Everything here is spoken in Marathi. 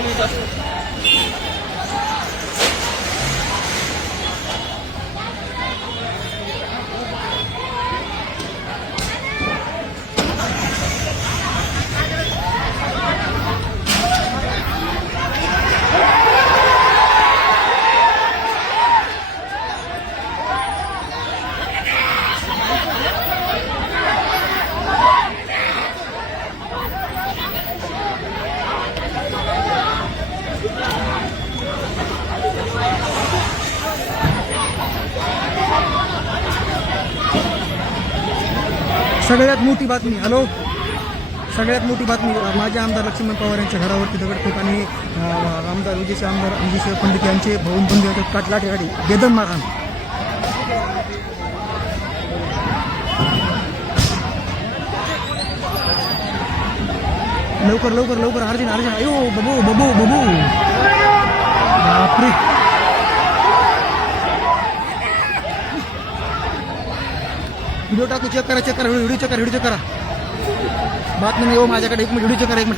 お願いし。सगळ्यात मोठी बातमी हॅलो? सगळ्यात मोठी बातमी माझे आमदार लक्ष्मण पवार यांच्या घरावरती दगडफेक आणि आमदार विजयचे आमदार विजय पंडित यांचे भाऊन बंधू काटला ठिकाणी बेदम मारहाण. लवकर लवकर लवकर अर्जुन अर्जुन अयो बबू बबू बबू. बापरे. व्हिडिओ टाकू चेक करा चेक करा व्हिडिओ चेक करा व्हिडिओ चेक करा. बातमी नाही हो माझ्याकडे एक मिनिट व्हिडिओ चेक करा एक मिनिट.